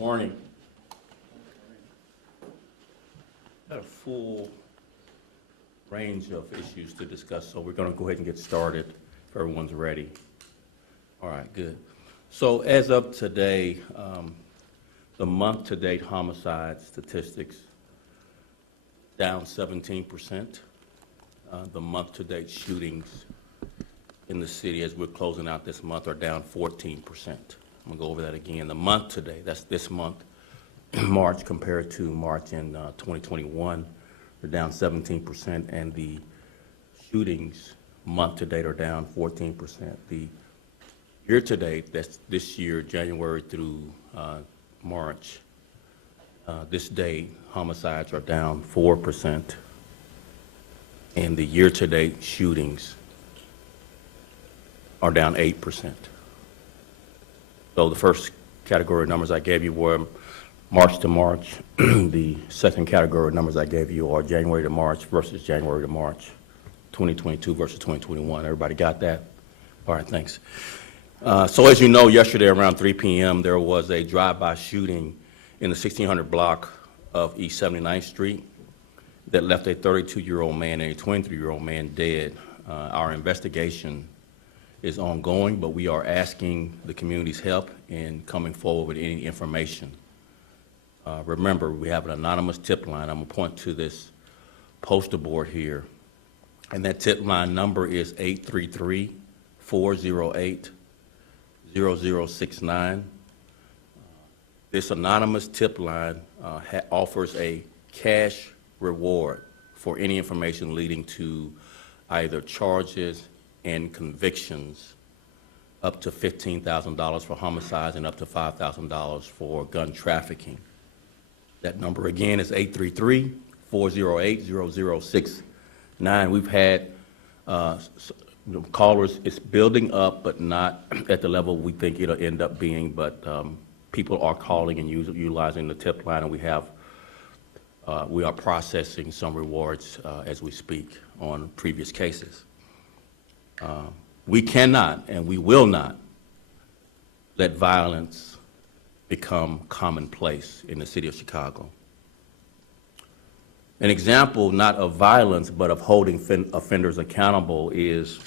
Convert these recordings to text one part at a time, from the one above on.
morning. Got a full range of issues to discuss, so we're going to go ahead and get started if everyone's ready. All right, good. So as of today, the month-to-date homicide statistics down 17%. The month-to-date shootings in the city as we're closing out this month are down 14%. I'm going to go over that again. The month-to-date, that's this month, March compared to March in 2021, they're down 17%, and the shootings month-to-date are down 14%. The year-to-date, that's this year, January through March, this day, homicides are down 4%, and the year-to-date shootings are down 8%. So the first category of numbers I gave you were March to March. The second category of numbers I gave you are January to March versus January to March, 2022 versus 2021. Everybody got that? All right, thanks. So as you know, yesterday around 3 p.m., there was a drive-by shooting in the 1600 block of East 79th Street that left a 32-year-old man and a 23-year-old man dead. Our investigation is ongoing, but we are asking the community's help in coming forward with any information. Remember, we have an anonymous tip line. I'm going to point to this poster board here, and that tip line number is 833-408-0069. This anonymous tip line offers a cash reward for any information leading to either charges and convictions, up to $15,000 for homicides and up to $5,000 for gun trafficking. That number again is 833-408-0069. We've had callers. It's building up, but not at the level we think it'll end up being, but people are calling and utilizing the tip line, and we are processing some rewards as we speak on previous cases. We cannot and we will not let violence become commonplace in the city of Chicago. An example not of violence but of holding offenders accountable is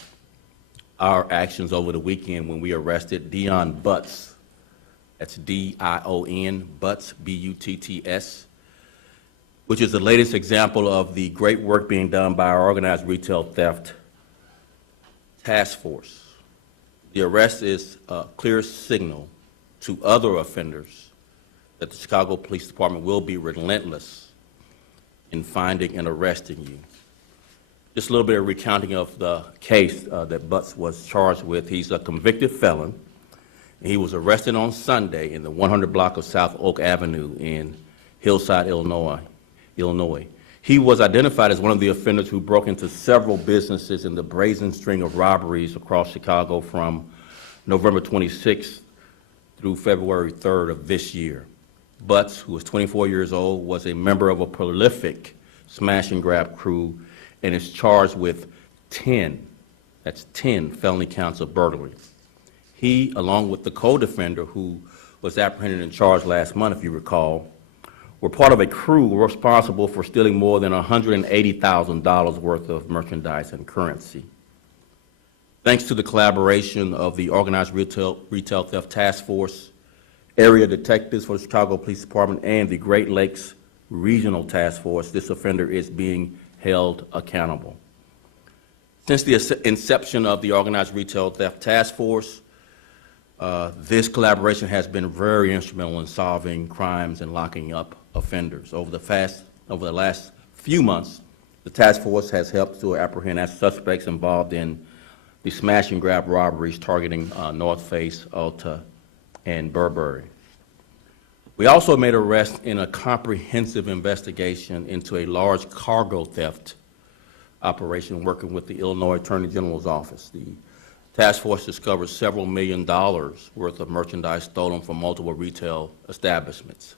our actions over the weekend when we arrested Dion Butts. That's D-I-O-N, Butts, B-U-T-T-S, which is the latest example of the great work being done by our organized retail theft task force. The arrest is a clear signal to other offenders that the Chicago Police Department will be relentless in finding and arresting you. Just a little bit of recounting of the case that Butts was charged with. He's a convicted felon, and he was arrested on Sunday in the 100 block of South Oak Avenue in Hillside, Illinois. He was identified as one of the offenders who broke into several businesses in the brazen string of robberies across Chicago from November 26th through February 3rd of this year. Butts, who was 24 years old, was a member of a prolific smash and grab crew and is charged with 10 felony counts of burglary. He, along with the co-defender who was apprehended and charged last month, if you recall, were part of a crew responsible for stealing more than $180,000 worth of merchandise and currency. Thanks to the collaboration of the Organized Retail Theft Task Force, area detectives for the Chicago Police Department, and the Great Lakes Regional Task Force, this offender is being held accountable. Since the inception of the Organized Retail Theft Task Force, this collaboration has been very instrumental in solving crimes and locking up offenders. Over the last few months, the task force has helped to apprehend suspects involved in the smash and grab robberies targeting North Face, Alta, and Burberry. We also made arrests in a comprehensive investigation into a large cargo theft operation working with the Illinois Attorney General's office. The task force discovered several $1 million worth of merchandise stolen from multiple retail establishments.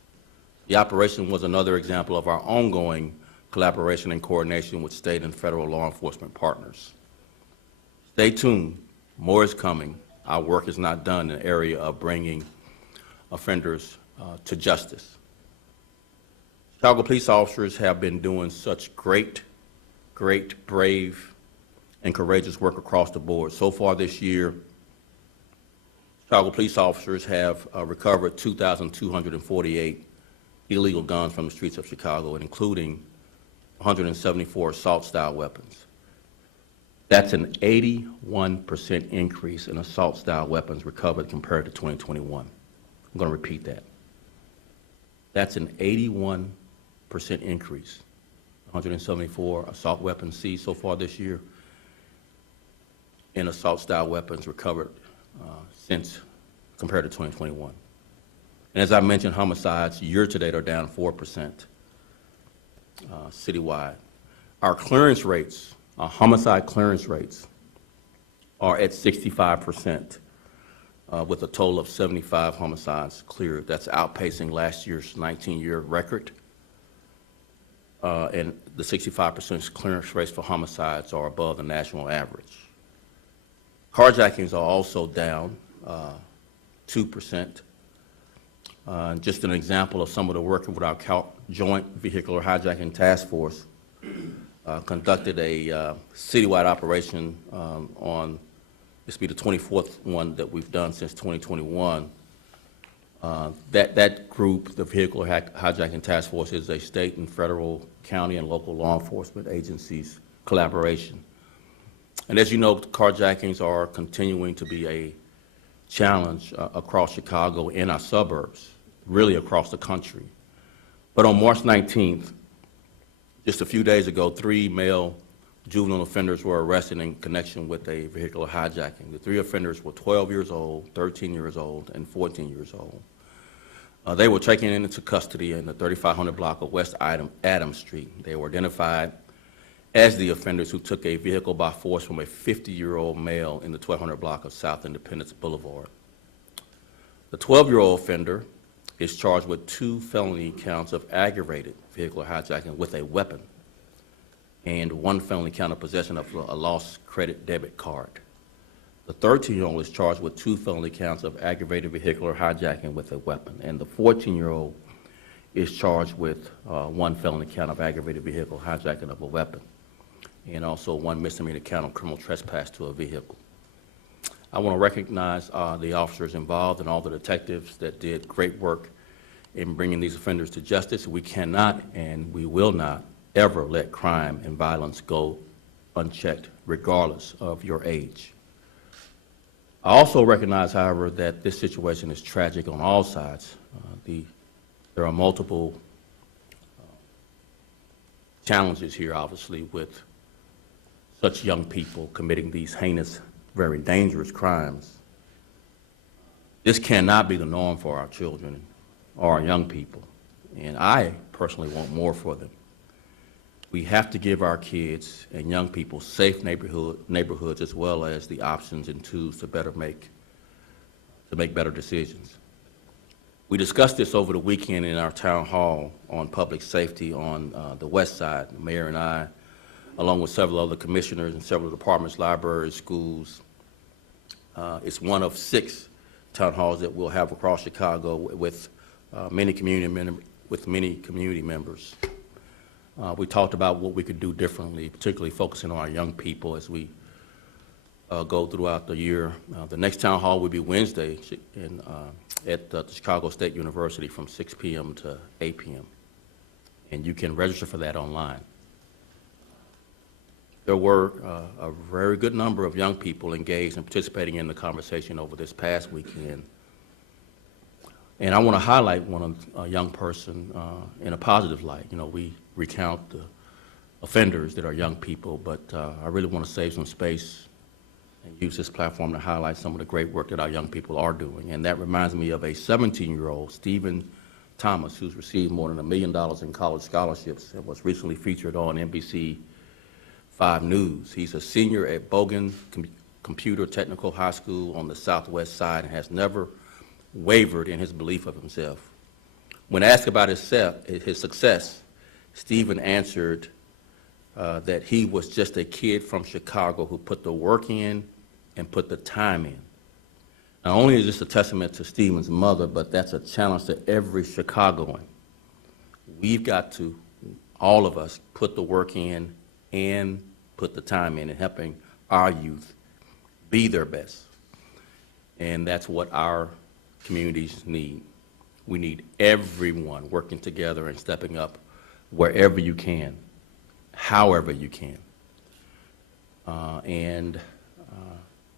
The operation was another example of our ongoing collaboration and coordination with state and federal law enforcement partners. Stay tuned. More is coming. Our work is not done in the area of bringing offenders to justice. Chicago police officers have been doing such great, brave, and courageous work across the board. So far this year, Chicago police officers have recovered 2,248 illegal guns from the streets of Chicago, including 174 assault-style weapons. That's an 81% increase in assault-style weapons recovered compared to 2021. I'm going to repeat that. That's an 81% increase. 174 assault weapons seized so far this year, and assault-style weapons recovered since compared to 2021. And as I mentioned, homicides year-to-date are down 4% citywide. Our clearance rates, our homicide clearance rates, are at 65%, with a total of 75 homicides cleared. That's outpacing last year's 19-year record. And the 65% clearance rates for homicides are above the national average. Carjackings are also down 2%. Just an example of some of the work with our Joint Vehicular Hijacking Task Force, conducted a citywide operation on, this will be the 24th one that we've done since 2021. That group, the Vehicular Hijacking Task Force, is a state and federal, county, and local law enforcement agencies' collaboration. And as you know, carjackings are continuing to be a challenge across Chicago and our suburbs, really across the country. But on March 19th, just a few days ago, 3 male juvenile offenders were arrested in connection with a vehicular hijacking. The 3 offenders were 12 years old, 13 years old, and 14 years old. They were taken into custody in the 3500 block of West Adams Street. They were identified as the offenders who took a vehicle by force from a 50-year-old male in the 1200 block of South Independence Boulevard. The 12-year-old offender is charged with 2 felony counts of aggravated vehicular hijacking with a weapon and 1 felony count of possession of a lost credit debit card. The 13-year-old is charged with 2 felony counts of aggravated vehicular hijacking with a weapon, and the 14-year-old is charged with 1 felony count of aggravated vehicular hijacking of a weapon, and also 1 misdemeanor count of criminal trespass to a vehicle. I want to recognize the officers involved and all the detectives that did great work in bringing these offenders to justice. We cannot and we will not ever let crime and violence go unchecked, regardless of your age. I also recognize, however, that this situation is tragic on all sides. There are multiple challenges here, obviously, with such young people committing these heinous, very dangerous crimes. This cannot be the norm for our children or our young people, and I personally want more for them. We have to give our kids and young people safe neighborhoods, as well as the options and tools to make better decisions. We discussed this over the weekend in our town hall on public safety on the west side. The mayor and I, along with several other commissioners and several departments, libraries, schools. It's one of 6 town halls that we'll have across Chicago with many community members. We talked about what we could do differently, particularly focusing on our young people as we go throughout the year. The next town hall will be Wednesday at the Chicago State University from 6 p.m. to 8 p.m. And you can register for that online. There were a very good number of young people engaged and participating in the conversation over this past weekend. And I want to highlight a young person in a positive light. You know, we recount the offenders that are young people, but I really want to save some space and use this platform to highlight some of the great work that our young people are doing. And that reminds me of a 17-year-old, Stephen Thomas, who's received more than $1 million in college scholarships and was recently featured on NBC 5 News. He's a senior at Bogan Computer Technical High School on the southwest side and has never wavered in his belief of himself. When asked about his success, Stephen answered that he was just a kid from Chicago who put the work in and put the time in. Not only is this a testament to Stephen's mother, but that's a challenge to every Chicagoan. We've got to, all of us, put the work in and put the time in helping our youth be their best. And that's what our communities need. We need everyone working together and stepping up wherever you can, however you can.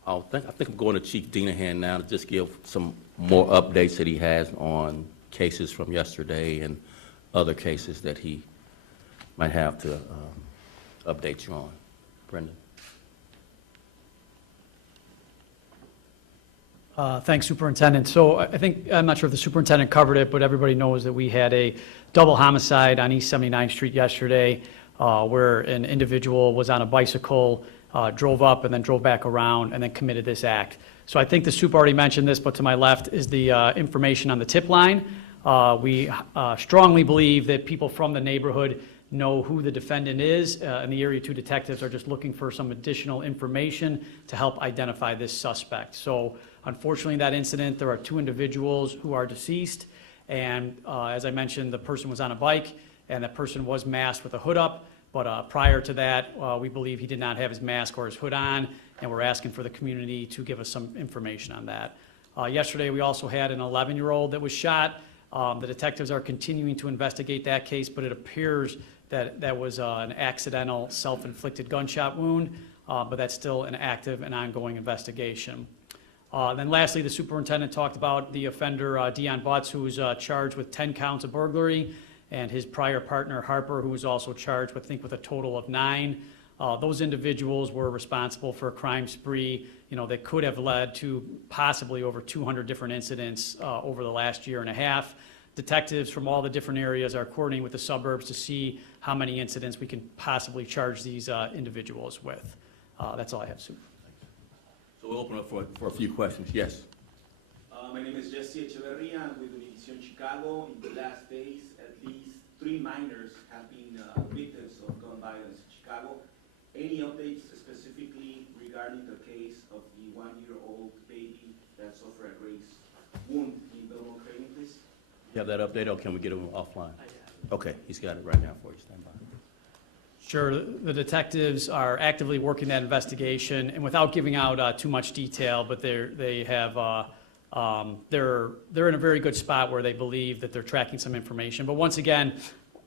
I think I'm going to Chief Denahan now to just give some more updates that he has on cases from yesterday and other cases that he might have to update you on. Brendan. Thanks, Superintendent. So I think, I'm not sure if the superintendent covered it, but everybody knows that we had a double homicide on East 79th Street yesterday, where an individual was on a bicycle, drove up and then drove back around and then committed this act. So I think the super already mentioned this, but to my left is the information on the tip line. We strongly believe that people from the neighborhood know who the defendant is, and the Area 2 detectives are just looking for some additional information to help identify this suspect. So unfortunately, in that incident, there are 2 individuals who are deceased, and as I mentioned, the person was on a bike, and that person was masked with a hood up, but prior to that, we believe he did not have his mask or his hood on, and we're asking for the community to give us some information on that. Yesterday, we also had an 11-year-old that was shot. The detectives are continuing to investigate that case, but it appears that that was an accidental self-inflicted gunshot wound, but that's still an active and ongoing investigation. Then lastly, the superintendent talked about the offender, Dion Butts, who was charged with 10 counts of burglary, and his prior partner, Harper, who was also charged with, I think, with a total of 9. Those individuals were responsible for a crime spree, that could have led to possibly over 200 different incidents over the last year and a half. Detectives from all the different areas are coordinating with the suburbs to see how many incidents we can possibly charge these individuals with. That's all I have, Sue. So we'll open up for a few questions. Yes. My name is Jesse Echeverria. I'm with Univision Chicago. In the last days, at least 3 minors have been victims of gun violence in Chicago. Any updates specifically regarding the case of the 1-year-old baby that suffered a grave wound in Belmont Creighton, please? You have that update, or can we get it offline? Okay, he's got it right now for you. Stand by. Sure. The detectives are actively working that investigation, and without giving out too much detail, but they're in a very good spot where they believe that they're tracking some information. But once again,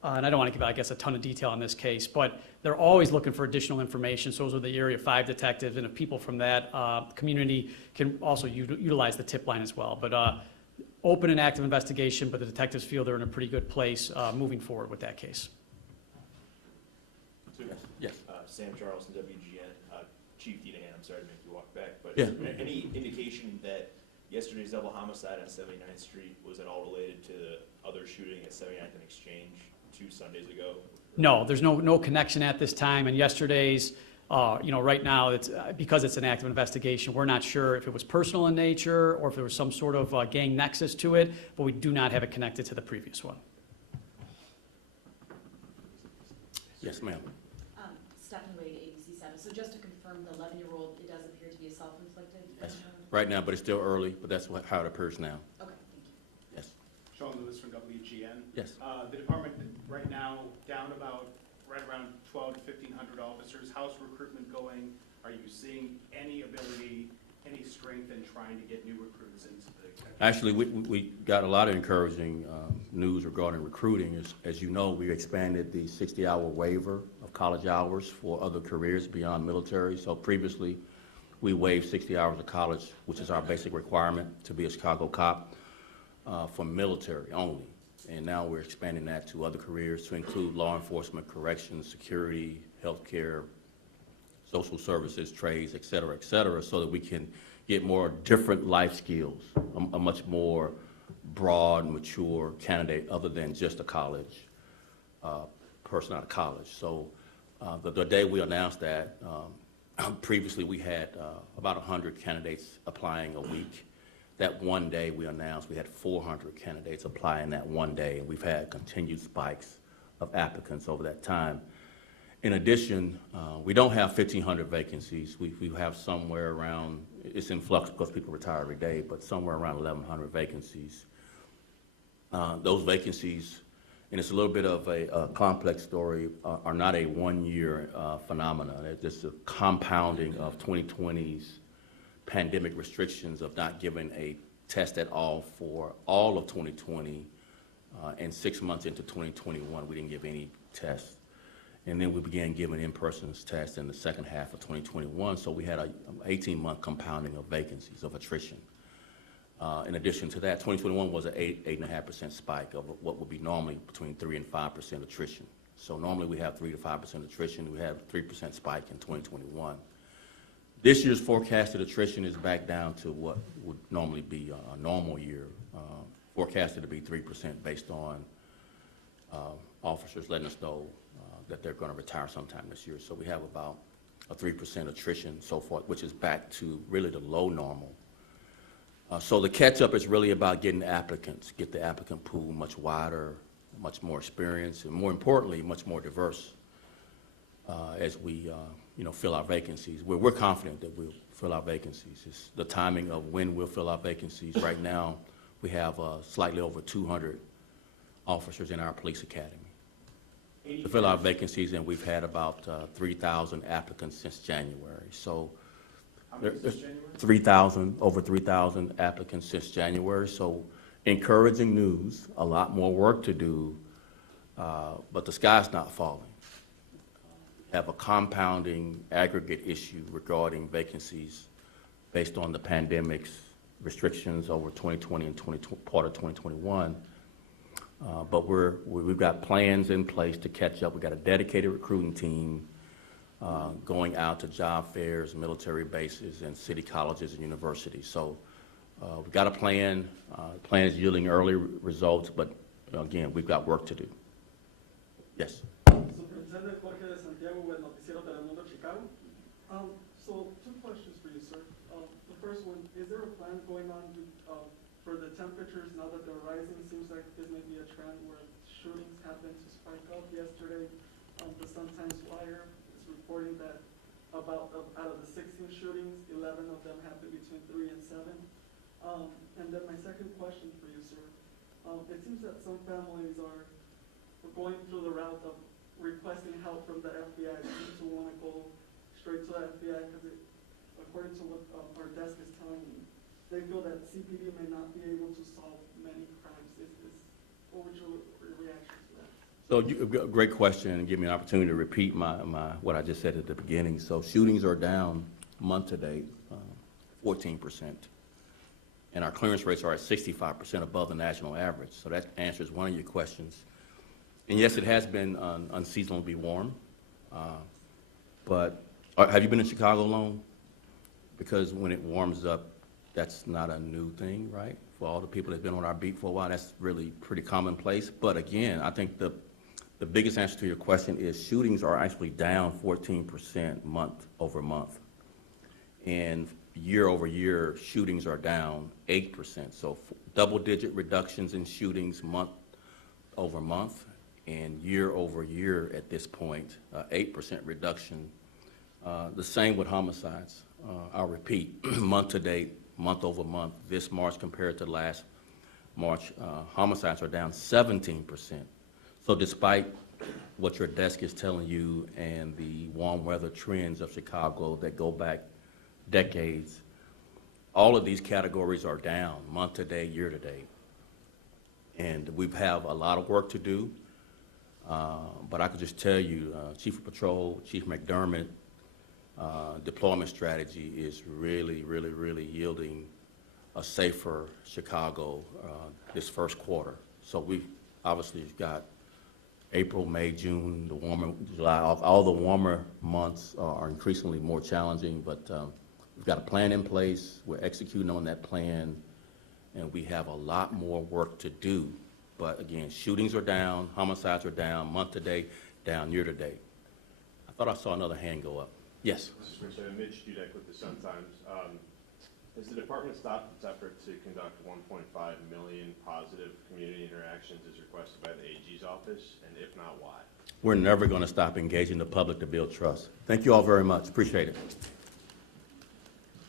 and I don't want to give, I guess, a ton of detail on this case, but they're always looking for additional information. So those are the Area 5 detectives, and if people from that community can also utilize the tip line as well. But open and active investigation, but the detectives feel they're in a pretty good place moving forward with that case. Yes. Sam Charleston, WGN. Chief Denahan, I'm sorry to make you walk back, but Yeah. is there any indication that yesterday's double homicide on 79th Street was at all related to the other shooting at 79th and Exchange 2 Sundays ago? No, there's no connection at this time, and yesterday's, right now, it's because it's an active investigation, we're not sure if it was personal in nature or if there was some sort of gang nexus to it, but we do not have it connected to the previous one. Yes, ma'am. Stephanie Wade, ABC7. So just to confirm, the 11-year-old, it does appear to be a self-inflicted? Yes. Right now, but it's still early, but that's how it appears now. Okay, thank you. Yes. Sean Lewis from WGN. Yes. The department right now down right around 1,200 to 1,500 officers. How's recruitment going? Are you seeing any ability, any strength in trying to get new recruits into the country? Actually, we got a lot of encouraging news regarding recruiting. As you know, we expanded the 60-hour waiver of college hours for other careers beyond military. So previously, we waived 60 hours of college, which is our basic requirement to be a Chicago cop, for military only. And now we're expanding that to other careers to include law enforcement, corrections, security, healthcare, social services, trades, et cetera, so that we can get more different life skills, a much more broad, mature candidate other than just a college person out of college. So the day we announced that, previously we had about 100 candidates applying a week. That one day we announced we had 400 candidates applying that one day, and we've had continued spikes of applicants over that time. In addition, we don't have 1,500 vacancies. We have somewhere around it's in flux because people retire every day, but somewhere around 1,100 vacancies. Those vacancies, and it's a little bit of a complex story, are not a one-year phenomenon. It's just a compounding of 2020's pandemic restrictions of not giving a test at all for all of 2020, and 6 months into 2021, we didn't give any tests. And then we began giving in-person tests in the second half of 2021, so we had an 18-month compounding of vacancies, of attrition. In addition to that, 2021 was an 8.5% spike of what would be normally between 3 and 5% attrition. So normally we have 3 to 5% attrition. We have a 3% spike in 2021. This year's forecasted attrition is back down to what would normally be a normal year, forecasted to be 3% based on officers letting us know that they're going to retire sometime this year. So we have about a 3% attrition so far, which is back to really the low normal. So the catch-up is really about getting applicants, get the applicant pool much wider, much more experienced, and more importantly, much more diverse as we fill our vacancies. We're confident that we'll fill our vacancies. It's the timing of when we'll fill our vacancies. Right now, we have slightly over 200 officers in our police academy to fill our vacancies, and we've had about 3,000 applicants since January. So How many since January? 3,000, over 3,000 applicants since January. So encouraging news, a lot more work to do, but the sky's not falling. We have a compounding aggregate issue regarding vacancies based on the pandemic's restrictions over 2020 and part of 2021. But we've got plans in place to catch up. We've got a dedicated recruiting team going out to job fairs, military bases, and city colleges and universities. So we've got a plan. The plan is yielding early results, but again, we've got work to do. Yes. Superintendent Jorge de Santiago with Noticiero Telemundo Chicago. So two questions for you, sir. The first one, is there a plan going on for the temperatures now that they're rising? Seems like this may be a trend where shootings happen to spike up. Yesterday, the Sun-Times-Flyer is reporting that out of the 16 shootings, 11 of them happened between 3 and 7. And then my second question for you, sir. It seems that some families are going through the route of requesting help from the FBI. They seem to want to go straight to the FBI because, according to what our desk is telling me, they feel that CPD may not be able to solve many crimes. What would your reaction to that? So great question, and give me an opportunity to repeat what I just said at the beginning. So shootings are down month to date, 14%. And our clearance rates are at 65% above the national average. So that answers one of your questions. And yes, it has been unseasonably warm. But have you been in Chicago long? Because when it warms up, that's not a new thing, right? For all the people that have been on our beat for a while, that's really pretty commonplace. But again, I think the biggest answer to your question is shootings are actually down 14% month over month. And year over year, shootings are down 8%. So double-digit reductions in shootings month over month, and year over year at this point, 8% reduction. The same with homicides. I'll repeat, month to date, month over month, this March compared to last March, homicides are down 17%. So despite what your desk is telling you and the warm weather trends of Chicago that go back decades, all of these categories are down month to date, year to date. And we have a lot of work to do, but I could just tell you, Chief of Patrol, Chief McDermott, deployment strategy is really, really, really yielding a safer Chicago this first quarter. So we've obviously got April, May, June, the warmer, July, all the warmer months are increasingly more challenging, but we've got a plan in place. We're executing on that plan, and we have a lot more work to do. But again, shootings are down, homicides are down, month to date, down year to date. I thought I saw another hand go up. Yes. Superintendent Mitch Dudek with the Sun-Times. Has the department stopped its effort to conduct 1.5 million positive community interactions as requested by the AG's office? And if not, why? We're never going to stop engaging the public to build trust. Thank you all very much. Appreciate it.